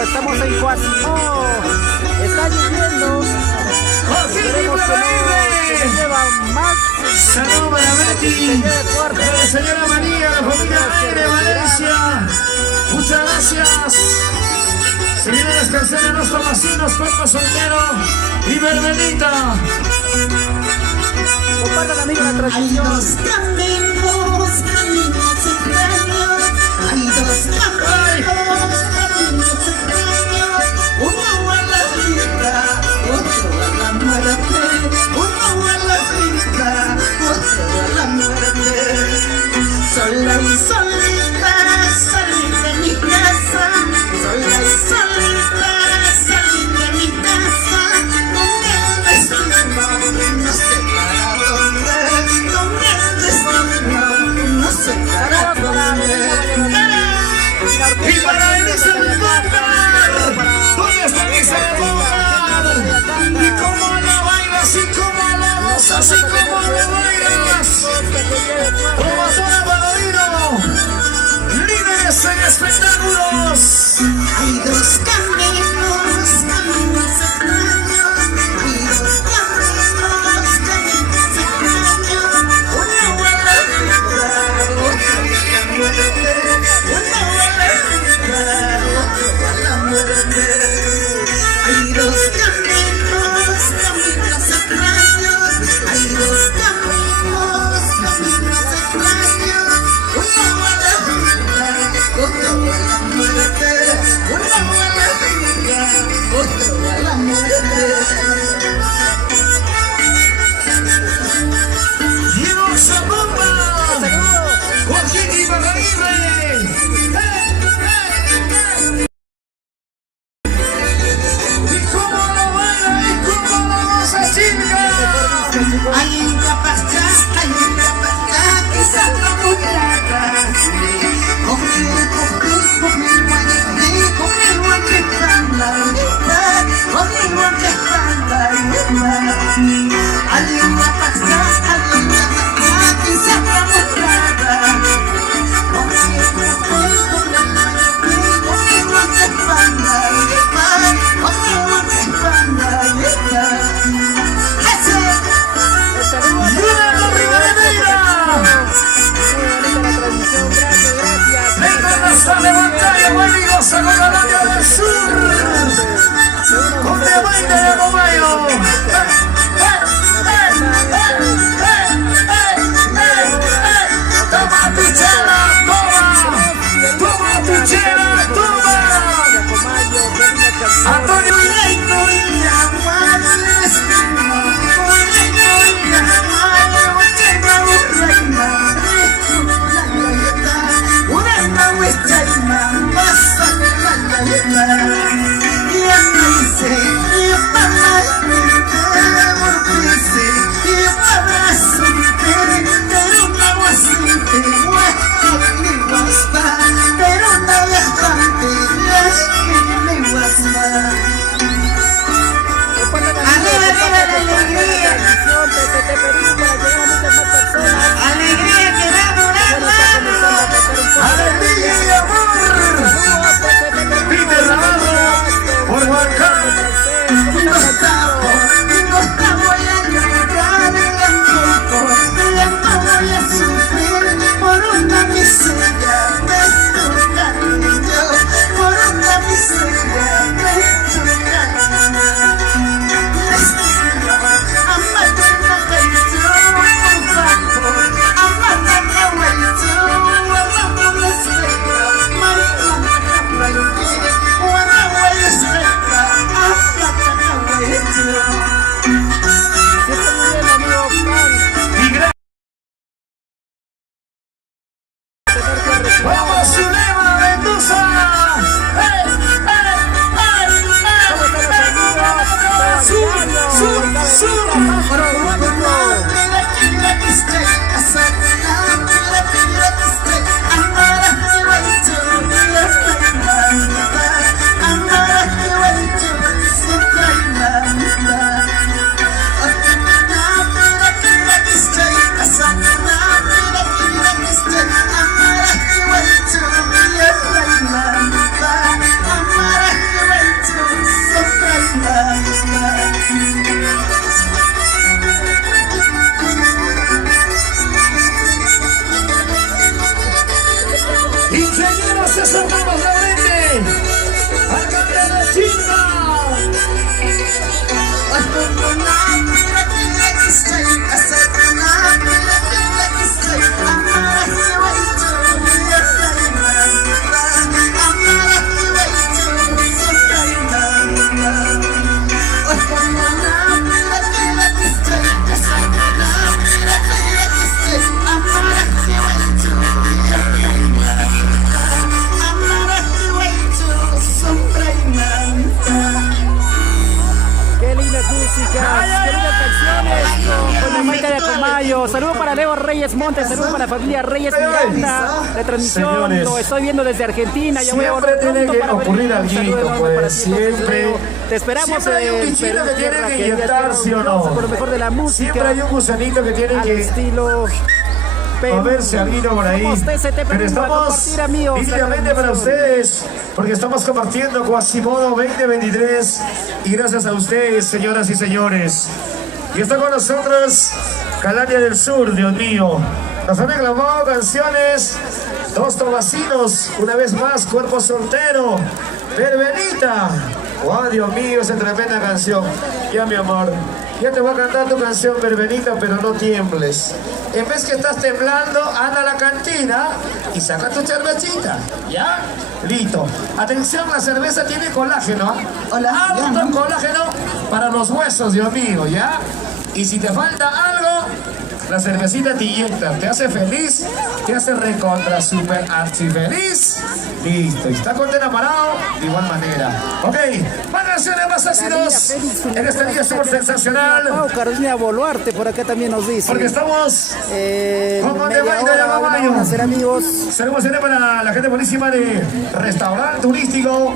Estamos en Coasimó, está lloviendo. Esperemos que no lleva más. Saludos para Betty, la señora María, la familia de Valencia. Muchas gracias. Se vienen las canciones de los tomasinos, Paco Soltero y Verbelita. Compartan, amigos, la transmisión. Hay dos caminos extraños. Hay dos caminos extraños. Uno a la vida, otro a la muerte. Uno a la vida, otro a la muerte. Sola y solita salí de mi casa. Sola y solita salí de mi casa. Con el destino no sé para dónde. Con el destino no sé para dónde. Y para Elisa del Mar, ¿dónde está Elisa del Mar? Y cómo la bailas, y cómo la gozas, y cómo la bailas. Promotora Paladino, líderes en espectáculos. Hay dos caminos extraños. Hay dos caminos extraños. Uno a la vida, otro a la muerte. Uno a la vida, otro a la muerte. Hay dos caminos extraños. Hay dos caminos extraños. arriba la alegría. Te pedimos para llegar a muchas más personas. Alegría que va a durar más. Alegría y amor. Peter Navarro, por Huancán. No voy a llorar el tiempo, no voy a sufrir por una miseria de tu cariño, por una miseria de tu cariño. Vamos, Zulema Mendoza. Ingenieros César Ramos Laurente, alcalde de Chimba. Qué lindas músicas, qué lindas canciones con Jamaica de Acomayo. Saludos para Leo Reyes Montes, saludos para la familia Reyes Miranda. La transmisión Señores, lo estoy viendo desde Argentina. Ya voy a siempre volver tiene pronto que para ocurrir ver. Un saludo algo, enorme pues, para ti, entonces, siempre. Leo. Te esperamos Siempre hay un en bichito Perú, Tierra, que tiene que querida inyectar, ¿sí o no? por lo mejor de la música. Siempre hay un gusanito que tiene al que estilo moverse algo por ahí. Somos TCT Pero Perú, a estamos compartir, amigos, íntimamente la para transmisión. ustedes, porque estamos compartiendo Quasimodo 2023. Y gracias a ustedes, señoras y señores. Y está con nosotros Calania del Sur, Dios mío. Nos han reclamado canciones, dos tobacinos, una vez más, Cuerpo Soltero, Verbenita. Oh, Dios mío, esa tremenda canción. Ya, mi amor, ya te voy a cantar tu canción, Verbenita, pero no tiembles. En vez que estás temblando, anda a la cantina y saca tu cervecita. ¿Ya? Listo. Atención, la cerveza tiene colágeno. ¿Ah? Hola, ya, Alto ¿no? colágeno para los huesos, Dios mío, ¿ya? Y si te falta algo, la cervecita te inyecta, te hace feliz, te hace recontra super archifeliz. Listo, y está contenta parado de igual manera. Ok, más canciones, más ácidos en este día súper sensacional. Pau Carolina Boluarte por acá también nos dice. Porque estamos como de media baile de hora, Aguamayo. vamos a hacer, amigos. Saludos para la gente buenísima de restaurante turístico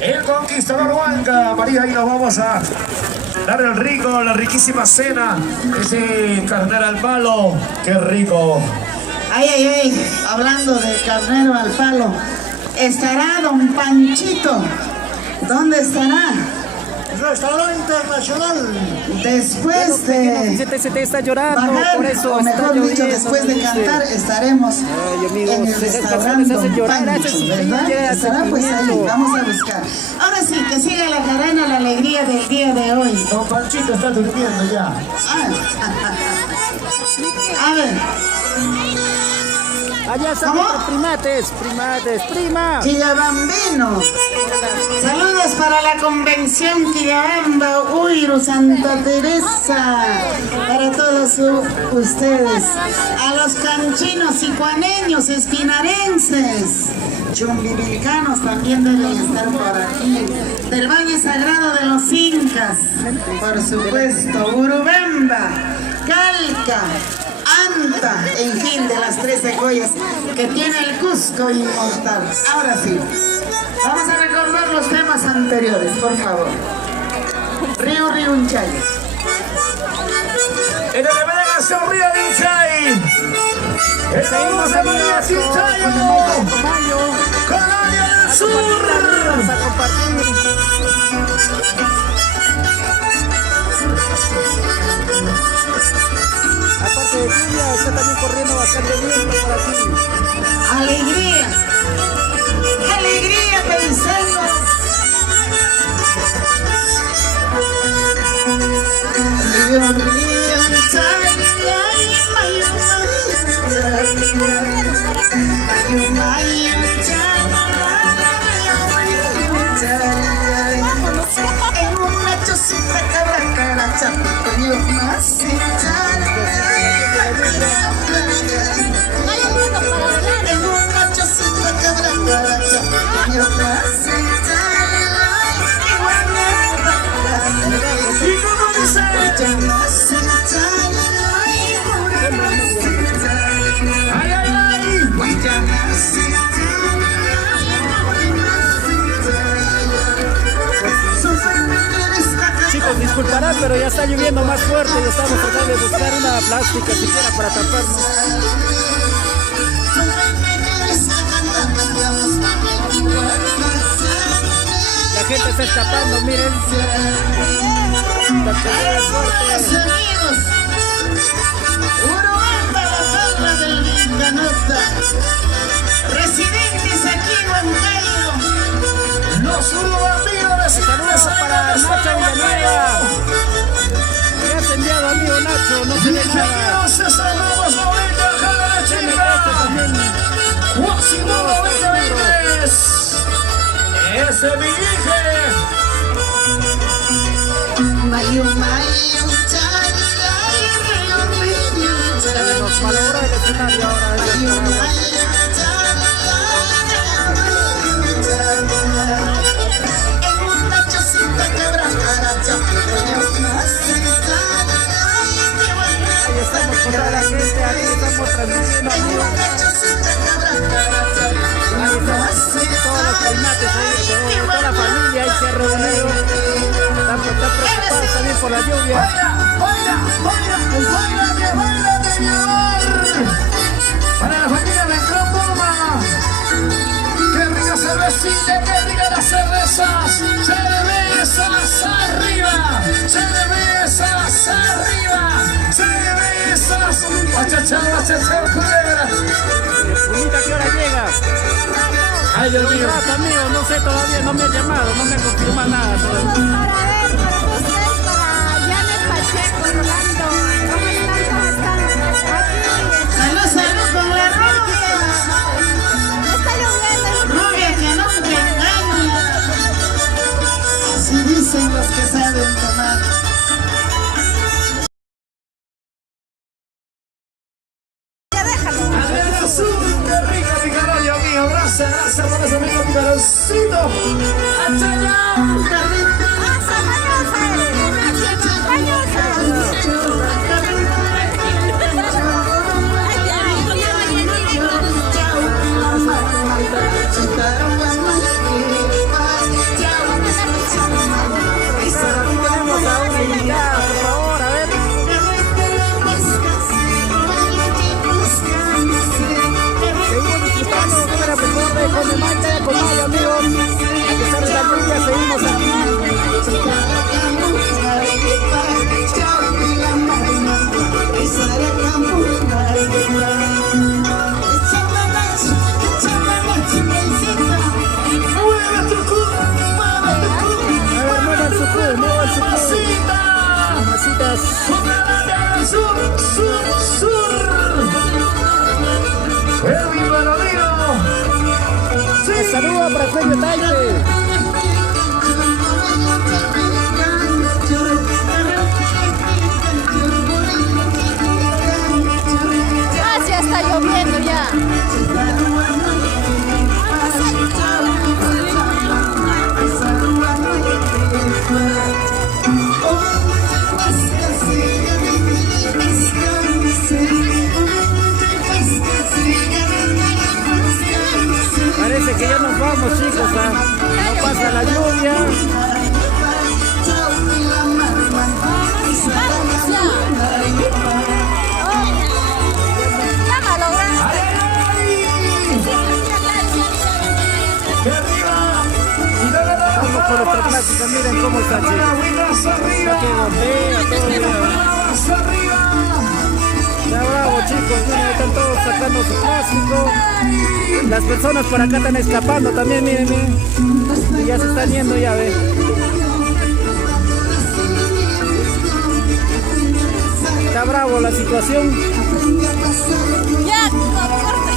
El Conquistador Huanca. María, ahí nos vamos a dar el rico, la riquísima cena. Ese carnero al palo, qué rico. Ay, ay, ay, hablando de carnero al palo, estará don Panchito. ¿Dónde estará? Restaurante Internacional. Después Dice de TCT está llorando, bajar, por eso o está mejor dicho, lloviendo, después de dice. cantar, estaremos Ay, amigos, en el esas restaurante canciones don hacen llorar, Pancho, hacen ¿verdad? sufrir, ya Estará pues ahí, sentimiento. vamos a buscar. Ahora sí, que siga la jarana, la alegría del día de hoy. Don Panchito está durmiendo ya. A ver, Allá están ¿Cómo? los primates, prima. Quillabambino. Saludos para la convención Quillabamba, Uiru, Santa Teresa. Para todos ustedes. A los canchinos, icuaneños, espinarenses. Chumbivilcanos también deben estar por aquí. Del Valle Sagrado de los Incas. Por supuesto. Urubamba, Calca, Anta, en fin, de las 13 joyas que tiene el Cusco inmortal. Ahora sí, vamos a recordar los temas anteriores, por favor. Río Riunchayes. En el delegación Río de Inchay. El Seguimos de en María Velasco, con Cinchayo. Maite de Comayo. Colonia del Sur. Vamos a compartir. Aparte de lluvia, está también corriendo bastante viento por aquí. Alegría, alegría pensando. En una chocita cabra cara chapicoño más en una chocita cabra cara chapicoño más ¿Y cómo dice? ¡Ay, ay, ay! Chicos, disculparán, pero ya está lloviendo más fuerte y estamos tratando de buscar una plástica siquiera para taparnos. La gente está escapando, miren. La gente es fuerte. Amigos, Urubamba, la palma del Vilcanota, residentes aquí en Huancayo. Los urubambinos de Saludos para Nacho Villanueva. ¿Qué has enviado, amigo Nacho? No se ve nada. César Ramos 90, Jala la Ya me Chica. derecho también. Washington 90 ese dirige. Mayo, mayo, Se nos malogró el escenario ahora. en una chocita cabra cara chapicoño Ahí estamos con toda la gente, aquí estamos transmitiendo, amigos. Ahí estamos todos los primates ahí, toda la familia ahí se ha reunido. Están preocupados también por la lluvia. Baila, que mi amor. Para la familia de Cromoma. Qué rica cervecita, qué rica las cervezas. Cervezas arriba, cervezas arriba, cervezas. Achachar, culebra. Unita, ¿qué hora llega? Ay, Dios Un mío. rato, amigo, no sé todavía, no me ha llamado, no me confirma nada todavía. Para ver, para usted, para Janet Pacheco, Rolando. ¿Cómo están? Aquí. Salud con la rubia. Está lloviendo. Rubia que no te engaña. Así dicen los que saben tomar. Ya déjalo. Adriana Azul, qué rica mi carajo, mío. Gracias por ese amigo mi carocito. Achayao. Aquí tenemos a una invitada, por favor, a ver. Seguimos disfrutando de la mejor de con Maite de Comayo, amigos. A pesar de la lluvia, seguimos aquí. Mueve tu culo, mueve tu culo. A ver, muevan su culo, muevan su culo. Mamacita. Mamacitas. Sur. El Barodino. Un saludo para Cuello Taite. Ya está lloviendo ya. Parece que ya nos vamos, chicos. No pasa la lluvia. Vamos ya. cómo está, chicos. Buenas arriba. Que golpea todo. Hasta arriba. Está bravo, chicos. Miren, están todos sacando su clásico. Las personas por acá están escapando también, miren, miren. Y ya se están yendo, ya ven. Está bravo la situación. Ya, corte.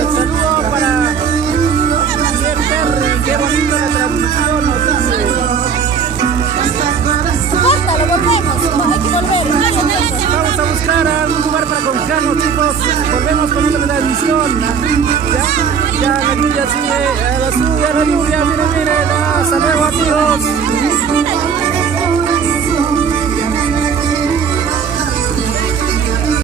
Un saludo para Javier Terry. Qué bonito la transmisión. Córtalo, volvemos. Hay que volver. Vamos a buscar algún lugar para confiarnos, chicos. Volvemos con otra transmisión. Ya la lluvia sigue. La lluvia, miren, miren. Hasta luego, amigos.